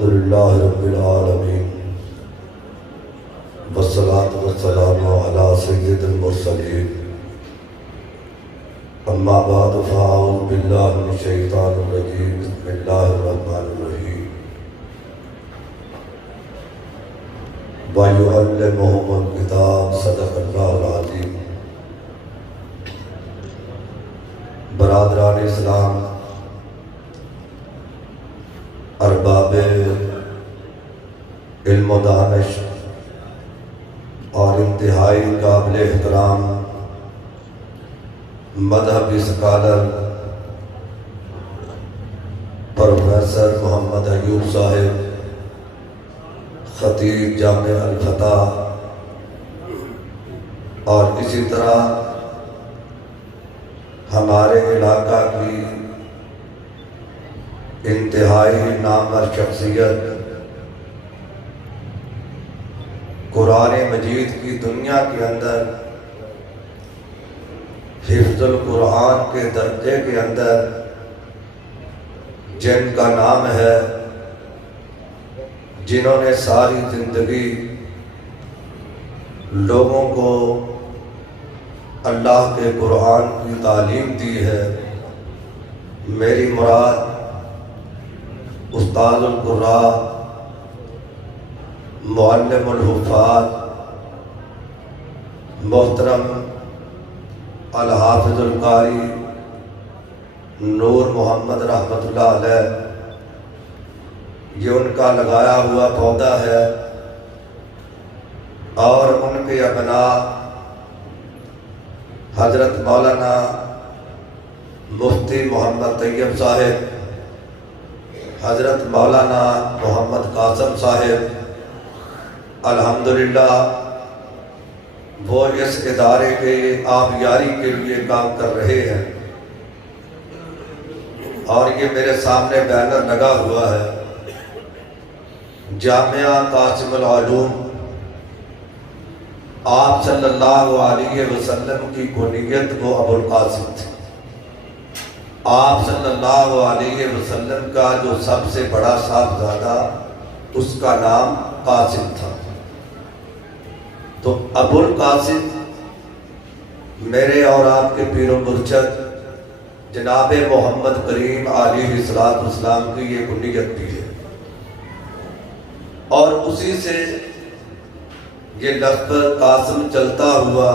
الحمدللہ رب العالمین والصلاة والسلام علی سید المرسلین اما بعد فاعوذ باللہ من الشیطان الرجیم بسم اللہ الرحمن الرحیم وَيُعَلِّمُهُمُ الْكِتَابَ صدق اللہ العظیم۔ برادران اسلام، ارباب علم و دانش اور انتہائی قابل احترام مذہبی اسکالر پروفیسر محمد ایوب صاحب، خطیب جامع الفتح، اور اسی طرح ہمارے علاقہ کی انتہائی نامور شخصیت، قرآن مجید کی دنیا کے اندر حفظ القرآن کے درجے کے اندر جن کا نام ہے، جنہوں نے ساری زندگی لوگوں کو اللہ کے قرآن کی تعلیم دی ہے۔ میری مراد استاد القراء، معلم الحفاظ، محترم الحافظ القاری نور محمد رحمۃ اللہ علیہ، یہ ان کا لگایا ہوا پودا ہے، اور ان کے ابناء حضرت مولانا مفتی محمد طیب صاحب، حضرت مولانا محمد قاسم صاحب، الحمدللہ وہ اس ادارے کے آبیاری کے لیے کام کر رہے ہیں، اور یہ میرے سامنے بینر لگا ہوا ہے، جامعہ قاسم العلوم۔ آپ صلی اللہ علیہ وسلم کی کنیت وہ ابو القاسم تھی۔ آپ صلی اللہ علیہ وسلم کا جو سب سے بڑا صاحبزادہ، اس کا نام قاسم تھا۔ تو ابو القاسم میرے اور آپ کے پیر و مرشد جناب محمد کریم علیہ السلام کی یہ کنیت بھی ہے، اور اسی سے یہ لفظ قاسم چلتا ہوا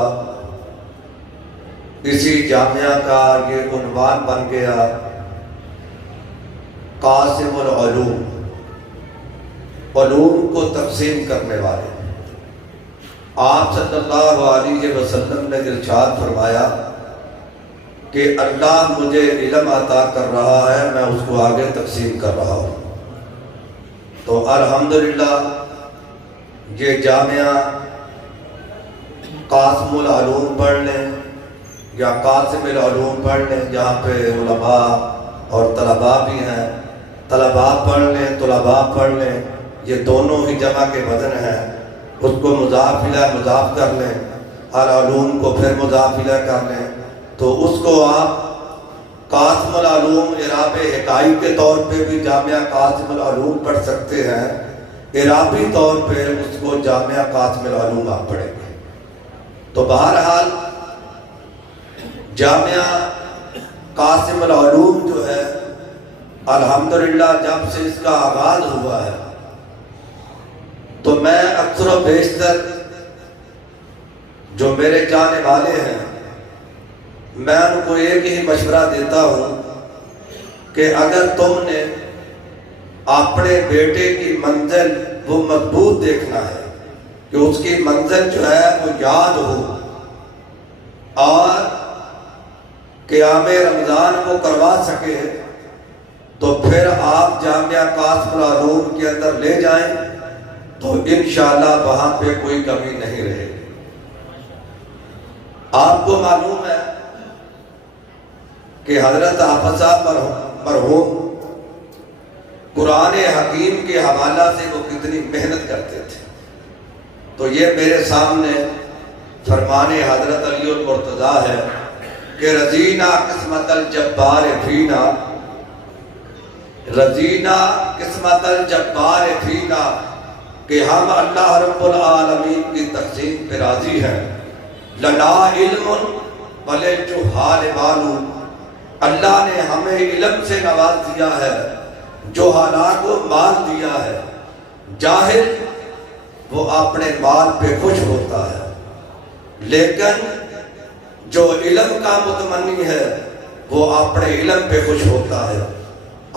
اسی جامعہ کا یہ عنوان بن گیا، قاسم العلوم، علوم کو تقسیم کرنے والے۔ آپ صلی اللہ علیہ وسلم نے ارشاد فرمایا کہ اللہ مجھے علم عطا کر رہا ہے، میں اس کو آگے تقسیم کر رہا ہوں۔ تو الحمدللہ یہ جامعہ قاسم العلوم پڑھ لیں یا قاسم العلوم پڑھ لیں، جہاں پہ علماء اور طلباء بھی ہیں، طلباء پڑھ لیں، طلباء پڑھ لیں، یہ دونوں ہی جمع کے وزن ہیں، اس کو مضاف الیہ مضاف کر لیں، العلوم کو پھر مضاف الیہ کر لیں، تو اس کو آپ قاسم العلوم اعراب حکائی کے طور پہ بھی جامعہ قاسم العلوم پڑھ سکتے ہیں، اعرابی طور پہ اس کو جامعہ قاسم العلوم آپ پڑھیں گے۔ تو بہرحال جامعہ قاسم العلوم جو ہے، الحمدللہ جب سے اس کا آغاز ہوا ہے، تو میں اکثر و بیشتر جو میرے جانے والے ہیں، میں ان کو ایک ہی مشورہ دیتا ہوں کہ اگر تم نے اپنے بیٹے کی منزل وہ مضبوط دیکھنا ہے، کہ اس کی منزل جو ہے وہ یاد ہو، اور قیام رمضان کو کروا سکے، تو پھر آپ جامعہ قاسم العلوم کے اندر لے جائیں، تو انشاءاللہ وہاں پہ کوئی کمی نہیں رہے گی۔ آپ کو معلوم ہے کہ حضرت حافظ صاحب مرحوم قرآن حکیم کے حوالہ سے وہ کتنی محنت کرتے تھے۔ تو یہ میرے سامنے فرمان حضرت علی المرتضیٰ ہے کہ رضینا قسمت الجبار فینا رضینا قسمت الجبار فینا، کہ ہم اللہ رب العالمین کی تقسیم پہ راضی ہیں۔ لنا علم وللجہال مال، اللہ نے ہمیں علم سے نواز دیا ہے، جہالاء کو مال دیا ہے۔ جاہل وہ اپنے مال پہ خوش ہوتا ہے، لیکن جو علم کا متمنی ہے وہ اپنے علم پہ خوش ہوتا ہے۔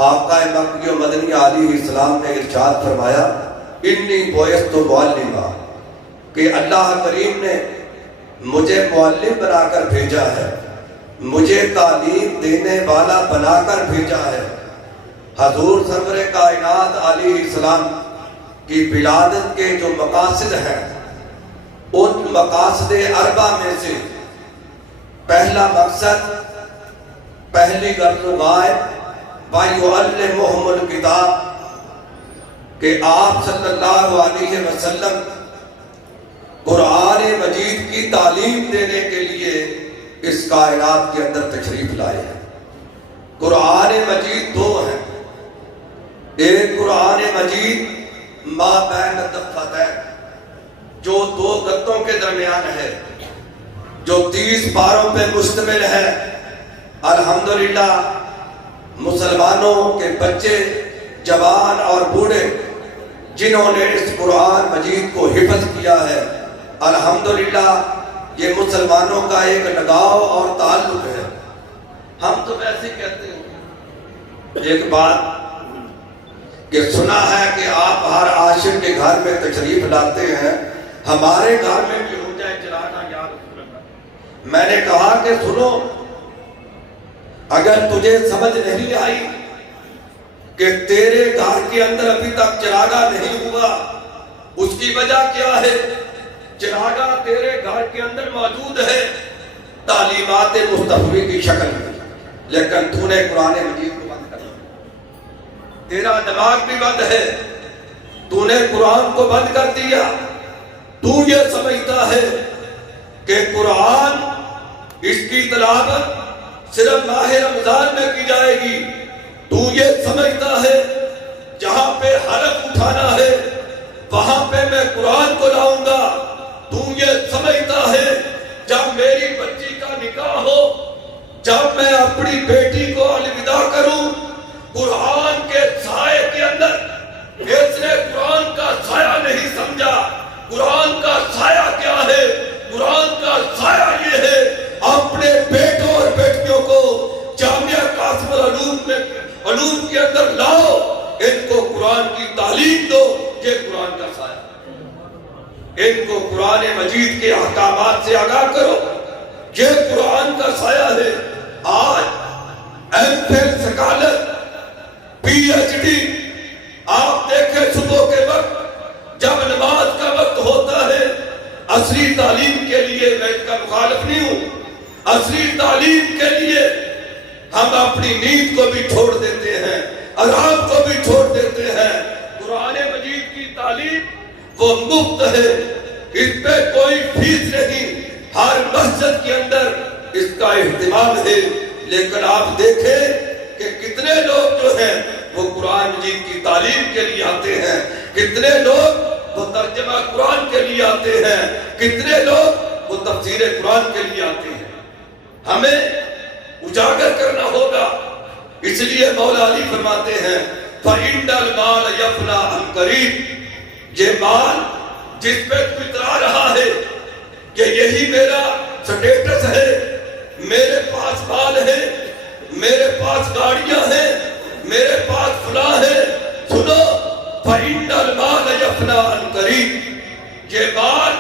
آقا مکی و مدنی علیہ السلام نے ارشاد فرمایا انی بعثت معلما، کہ اللہ کریم نے مجھے معلم بنا کر بھیجا ہے، مجھے تعلیم دینے والا بنا کر بھیجا ہے۔ حضور سرور کائنات علیہ السلام کی ولادت کے جو مقاصد ہیں، ان مقاصد اربع میں سے پہلا مقصد، پہلی غرض و غائب وَيُعَلِّمُهُمُ الْكِتَابِ، کہ آپ صلی اللہ علیہ وسلم قرآن مجید کی تعلیم دینے کے لیے اس کائنات کے اندر تشریف لائے ہیں۔ قرآن مجید دو ہیں، ایک قرآن مجید ما بین الدفتین، جو دو گتوں کے درمیان ہے، جو 30 پاروں پہ مشتمل ہے۔ الحمدللہ مسلمانوں کے بچے، جوان اور بوڑھے جنہوں نے اس قرآن مجید کو حفظ کیا ہے، الحمدللہ یہ مسلمانوں کا ایک لگاؤ اور تعلق ہے۔ ہم تو ویسے کہتے ہیں ایک بات کہ سنا ہے کہ آپ ہر عاشق کے گھر میں تشریف لاتے ہیں، ہمارے گھر میں بھی ہو جائے چراغاں یا رسول اللہ۔ میں نے کہا کہ سنو، اگر تجھے سمجھ نہیں آئی کہ تیرے گھر کے اندر ابھی تک چراغا نہیں ہوا، اس کی وجہ کیا ہے؟ چراغا تیرے گھر کے اندر موجود ہے تعلیمات مصطفی کی شکل میں، لیکن تو نے قرآن مجید کو بند کر دیا، تیرا دماغ بھی بند ہے، تو نے قرآن کو بند کر دیا۔ تو یہ سمجھتا ہے کہ قرآن، اس کی تلاوت صرف ماہ رمضان میں کی جائے گی۔ تو یہ سمجھتا ہے جہاں پہ حلق اٹھانا ہے وہاں پہ میں قرآن کو لاؤں گا۔ تو یہ سمجھتا ہے جب میری بچی کا نکاح ہو، جب میں اپنی بیٹی کو الوداع کروں، قرآن کے سائے کے اندر، اس نے قرآن کا سایہ نہیں سمجھا۔ قرآن کا سایہ کیا ہے؟ قرآن کا سایہ یہ ہے اپنے بیٹوں اور بیٹیوں کو جامعہ قاسم العلوم میں علوم کے اندر لاؤ، ان کو قرآن کی تعلیم دو، یہ قرآن کا سایہ۔ ان کو قرآن مجید کے احکامات سے آگاہ کرو، یہ قرآن کا سایہ ہے۔ آج M Phil scholar, P H D, آپ دیکھیں صبح کے وقت جب نماز کا وقت ہوتا ہے، عصری تعلیم کے لیے میں اس کا مخالف نہیں ہوں، عصری تعلیم کے لیے ہم اپنی نیند کو بھی چھوڑ دیتے ہیں، آرام کو بھی چھوڑ دیتے ہیں۔ قرآن مجید کی تعلیم وہ مفت ہے، اس پہ کوئی فیس نہیں، ہر مسجد کے اندر اس کا اہتمام ہے۔ لیکن آپ دیکھیں کہ کتنے لوگ جو ہیں وہ قرآن مجید کی تعلیم کے لیے آتے ہیں، کتنے لوگ وہ ترجمہ قرآن کے لیے آتے ہیں، کتنے لوگ وہ تفسیر قرآن کے لیے آتے ہیں۔ ہمیں اجاگر کرنا ہوگا، اس لیے مولا علی فرماتے ہیں فَإِنَّ الْمَالَ يَفْنَى عَنْ قَرِيبٍ، یہ مال جس پہ تو اترا رہا ہے کہ یہی میرا سٹیٹس ہے، میرے پاس مال ہے، میرے پاس گاڑیاں ہیں، میرے پاس فلاں ہے، سنو فَإِنَّ الْمَالَ يَفْنَى عَنْ قَرِيبٍ، یہ مال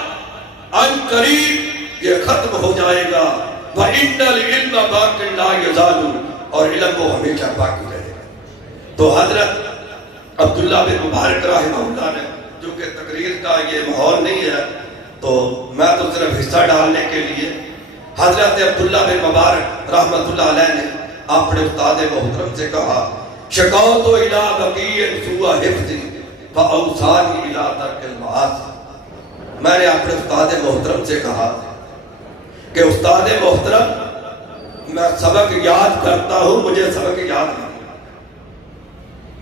عن قریب یہ ختم ہو جائے گا۔ وَإِنَّ الْعِلْمَ بَاقٍ لَا يَزَالُ، اور علم وہ ہمیشہ باقی رہے گا۔ تو حضرت عبداللہ بن مبارک رحمہ اللہ نے، جو کہ تقریر کا یہ ماحول نہیں ہے تو میں تو صرف حصہ ڈالنے کے لیے، حضرت عبداللہ بن مبارک رحمۃ اللہ علیہ نے اپنے استاد محترم سے کہا شکوت الی بقیع سوء حفظی فاوصانی الی ترک المعاصی، میں نے اپنے استاد محترم سے کہا کہ استاد محترم، میں سبق یاد کرتا ہوں، مجھے سبق یاد نہیں،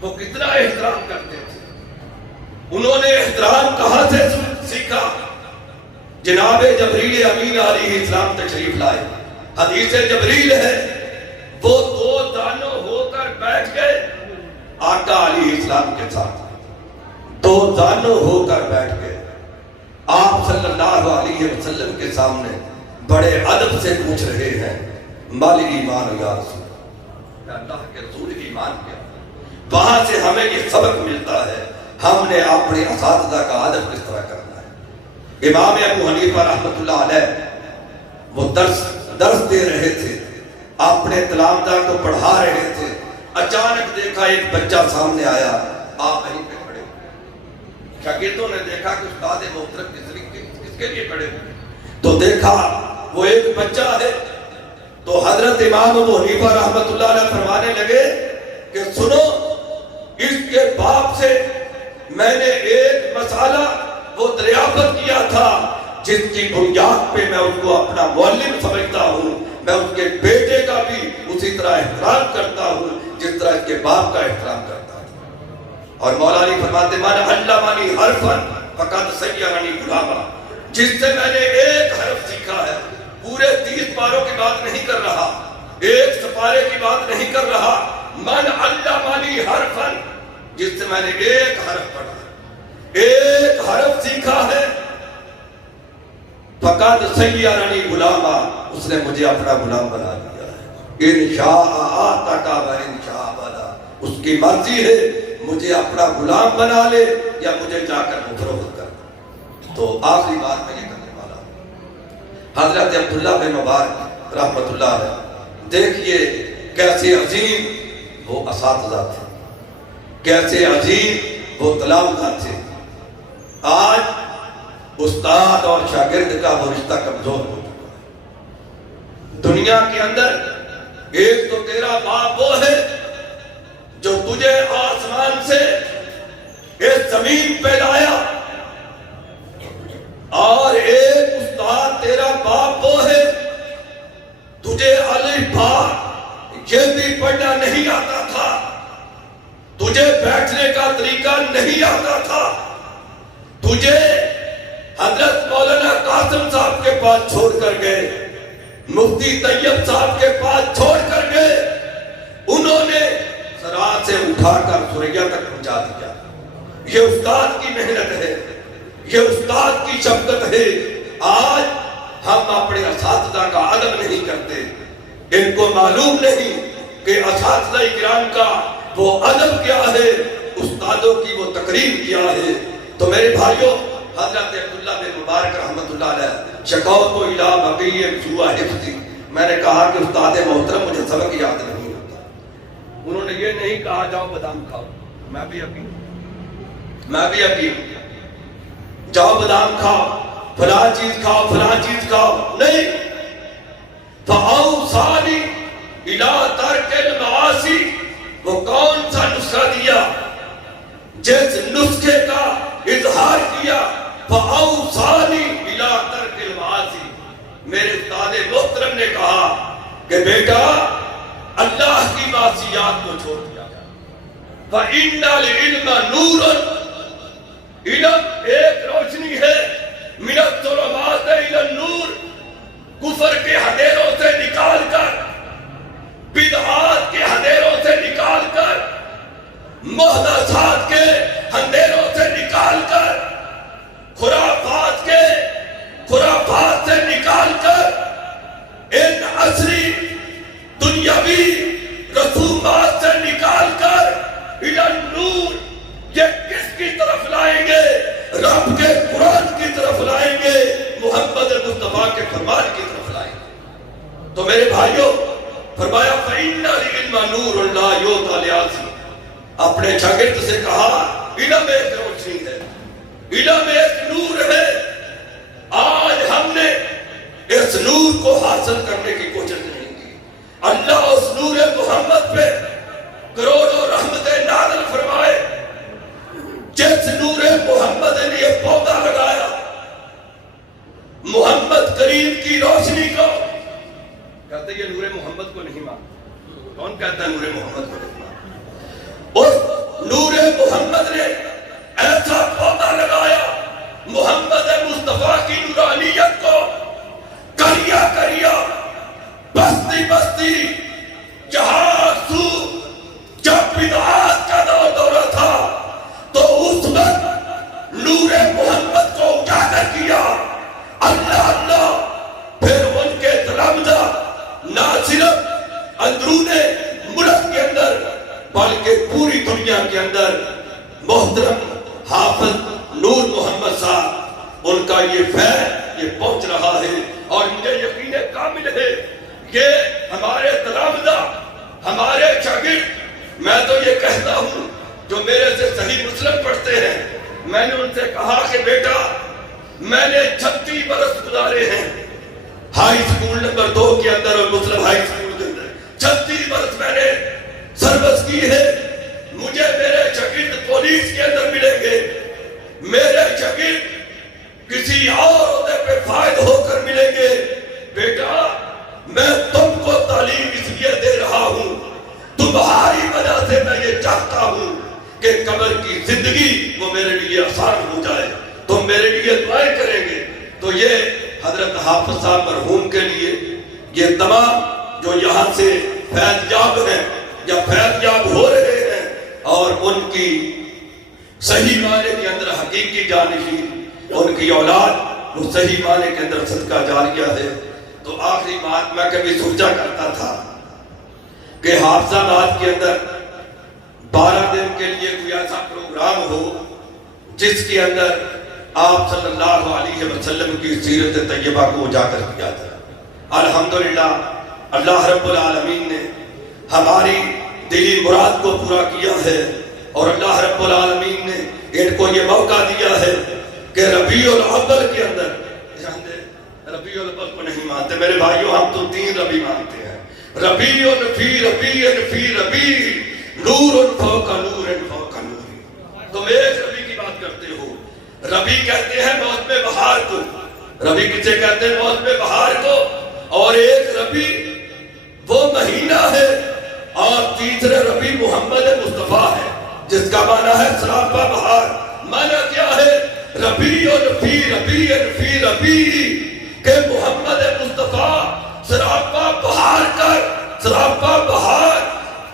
وہ کتنا احترام کرتے تھے. انہوں نے احترام کہاں سے سیکھا؟ جناب جبریل امین علیہ السلام تشریف لائے. حدیث جبریل ہے وہ دو دانوں ہو کر بیٹھ گئے آقا علیہ السلام کے ساتھ. دو دانوں ہو کر بیٹھ گئے. آپ صلی اللہ علیہ وسلم کے سامنے بڑے ادب سے پوچھ رہے ہیں مال ایمان یا رسول اللہ کے رسول ایمان کیا. وہاں سے ہمیں یہ سبق ملتا ہے ہم نے اپنے اساتذہ کا ادب کس طرح کرنا ہے. امام ابو حنیفہ رحمۃ اللہ علیہ وہ درس دے رہے تھے, اپنے تلامذہ کو پڑھا رہے تھے. اچانک دیکھا ایک بچہ سامنے آیا, آپ وہیں پہ کھڑے. شاگردوں نے دیکھا کہ استاد محترم کس کے لیے کھڑے ہوئے, تو دیکھا وہ ایک بچہ ہے. تو حضرت امام ابو حنیفہ رحمۃ اللہ علیہ فرمانے لگے کہ سنو, اس کے باپ سے میں نے ایک مسئلہ وہ دریافت کیا تھا جس کی بنیاد پہ میں اس کو اپنا معلم سمجھتا ہوں. میں اس کے بیٹے کا بھی اسی طرح احترام کرتا ہوں جس طرح اس کے باپ کا احترام کرتا ہوں. اور مولا علی فرماتے من علمنی حرفا فقد صیرنی غلاما. جس سے میں نے ایک حرف سیکھا ہے, پورے 30 پاروں کی بات نہیں کر رہا, ایک سپارے کی بات نہیں کر رہا. من علمنی حرفا, جس سے میں نے ایک حرف پڑھا, ایک حرف سیکھا ہے, فقد صیرنی غلاما, اس نے مجھے اپنا غلام بنا دیا ہے. ان شاء آتاک و ان شاء بلا, اس کی مرضی ہے مجھے اپنا غلام بنا لے یا مجھے جا کر مفروض کر. تو آخری بات میں یہ کرنے والا ہوں. حضرت عبداللہ بن مبارک رحمۃ اللہ علیہ, دیکھیے کیسے عظیم وہ اساتذہ تھے, کیسے عظیم وہ تلامذہ تھے. آج استاد اور شاگرد کا وہ رشتہ کمزور ہو چکا ہے. دنیا کے اندر ایک تو تیرا باپ وہ ہے جو تجھے آسمان سے اس زمین پہ لایا, اور ایک استاد تیرا باپ وہ ہے تجھے الف با یہ بھی پڑھنا نہیں آتا تھا, تجھے بیٹھنے کا طریقہ نہیں آتا تھا, تجھے حضرت مولانا قاسم صاحب کے پاس چھوڑ کر گئے, مفتی طیب صاحب کے پاس چھوڑ کر گئے. انہوں نے سرا سے اٹھا کر سوریا تک پہنچا دیا. یہ استاد کی محنت ہے, یہ استاد کی شفقت ہے. آج ہم اپنے اساتذہ کا ادب نہیں کرتے. ان کو معلوم نہیں کہ اساتذہ کرام کا وہ ادب کیا ہے, استادوں کی وہ تقریم کیا ہے. تو میرے بھائیوں, حضرت عبداللہ بن مبارک رحمۃ اللہ علیہ شکوت الی بقیع سوء حفظی, میں نے کہا کہ استاد محترم مجھے سبق یاد نہیں ہوتا. انہوں نے یہ نہیں کہا جاؤ بادام کھاؤ, میں بھی حکیم جاؤ بادام کھاؤ, فلاں چیز کھاؤ, فلاں چیز کھاؤ, نہیں. فَأَوْصَانِي إِلَىٰ تَرْكِ الْمَعَاصِي, وہ کون سا نسخہ دیا جس نسخے کا اظہار کیا. فَأَوْصَانِي إِلَىٰ تَرْكِ الْمَعَاصِي, میرے استاد محترم نے کہا کہ بیٹا اللہ کی معصیات کو چھوڑ دیا جائے. فَإِنَّ الْعِلْمَ نُورٌ, علم ایک روشنی ہے, مِنَ الظُّلُمَاتِ إِلَى النُّورِ, کفر کے اندھیروں سے نکال کر, بدعات کے اندھیروں سے نکال کر, محدثات کے اندھیروں سے نکال کر, خرافات سے نکال کر, ان عصری دنیاوی رسومات سے نکال کر الی النور, یہ کس کی طرف لائیں گے؟ رب کے قرآن کی طرف لائیں گے, محمد مصطفیٰ کے فرمان کی طرف لائیں گے. تو میرے بھائیوں, فرمایا فَإِنَّ الْعِلْمَ نُورٌ لَا يُؤْتَى لِعَاصٍ, اپنے شاگرد سے کہا علم ایک روشنی ہے, علم ایک نور ہے. آج ہم نے اس نور کو حاصل کرنے کی کوشش نہیں کی. اللہ اس نور محمد پہ کروڑوں رحمتیں نازل فرمائے. جس نور محمد نے یہ پودا لگایا محمد کریم کی روشنی کو, کہتے یہ نور محمد کو نہیں مانتا. کون کہتا ہے نور محمد کو نہیں مانتا؟ اس نور محمد نے ایسا پودا لگایا محمد مصطفیٰ کی نورانیت کو کریا کریا بستی بستی جہاں سو جب بدعات کا دورہ تھا تو اس وقت نور محمد کو اجاگر کیا اللہ اللہ. پھر ان کے تلامذہ نہ صرف اندرون ملک کے اندر بلکہ پوری دنیا کے اندر محترم حافظ نور محمد صاحب ان کا یہ فیض یہ پہنچ رہا ہے اور مجھے یقین کامل ہے کہ ہمارے تلامذہ ہمارے شاگرد میں تو یہ کہتا ہوں جو میرے سے صحیح مسلم پڑھتے ہیں میں نے ان سے کہا کہ بیٹا میں نے 36 برس گزارے ہیں ہائی سکول نمبر 2 کے اندر اور مسلم ہائی سکول کے اندر 36 برس میں نے سروس کی ہے. مجھے میرے شاگرد پولیس کے اندر ملیں گے میرے شاگرد کسی اور عہدے پہ فائد ہو کر ملیں گے. بیٹا میں تم کو تعلیم اس لیے دے رہا ہوں تمہاری وجہ سے میں یہ چاہتا ہوں کہ قبر کی زندگی وہ میرے لیے آسان ہو جائے تم میرے لیے دعائیں کریں گے. تو یہ حضرت حافظ صاحب مرحوم کے لیے یہ تمام جو یہاں سے فیض یاب ہیں یا فیض یاب ہو رہے ہیں اور ان کی صحیح معنی کے اندر حقیقی جانشی ان کی اولاد وہ صحیح معنی کے اندر صدقہ جاریہ ہے. تو آخری بات میں کبھی سوچا کرتا تھا کہ حافظ آباد کے اندر 12 دن کے لیے کوئی ایسا پروگرام ہو جس کے اندر آپ صلی اللہ علیہ وسلم کی سیرت طیبہ کو اجاگر کیا جائے. الحمدللہ اللہ رب العالمین نے ہماری دلی مراد کو پورا کیا ہے اور اللہ رب العالمین نے ان کو یہ موقع دیا ہے کہ ربیع الاول کے اندر ربیع الاول کو نہیں مانتے میرے بھائیوں ہم تو 3 ربیع مانتے ہیں ربیع فی ربیع فی ربیع نور فوق نور فوق نور. تم ایک ربیع کی بات کرتے ہو. ربیع کہتے ہیں موسم بہار کو ربیع کسے کہتے ہیں موسم بہار کو اور ایک ربیع وہ مہینہ ہے اور تیسرے ربیع محمد مصطفیٰ ہے جس کا معنی ہے سراپا بہار. معنی کیا ہے ربیع فی ربیع فی ربیع کہ محمد مصطفیٰ سراپا بہار کر سراپا بہار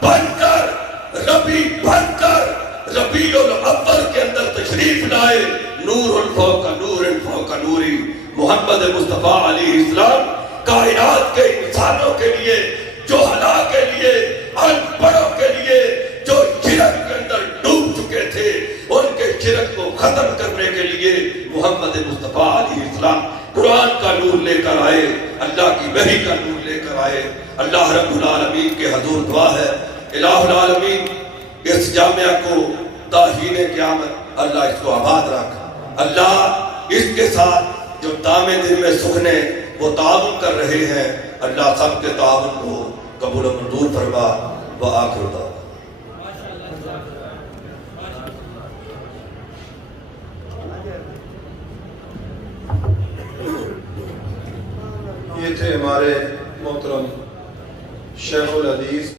بن کر ربیع بن کر ربیع الاول کے اندر تشریف لائے. نور فوق نور فوق نوری محمد مصطفیٰ علیہ السلام کائنات کے انسانوں کے لیے جوہلا کے لیے ان پڑھوں کے لیے جو شرک کے اندر ڈوب چکے تھے ان کے شرک کو ختم کرنے کے لیے محمد مصطفیٰ علیہ السلام قرآن کا نور لے کر آئے اللہ کی وحی کا نور لے کر آئے. اللہ رب العالمین کے حضور دعا ہے الہ العالمین اس جامعہ کو تاہین قیامت اللہ اس کو آباد رکھ. اللہ اس کے ساتھ جو دامے دن میں سکھنے وہ تعاون کر رہے ہیں اللہ سب کے تعاون کو قبول و منظور فرما. وآخر دعوانا یہ تھے ہمارے محترم شیخ الحدیث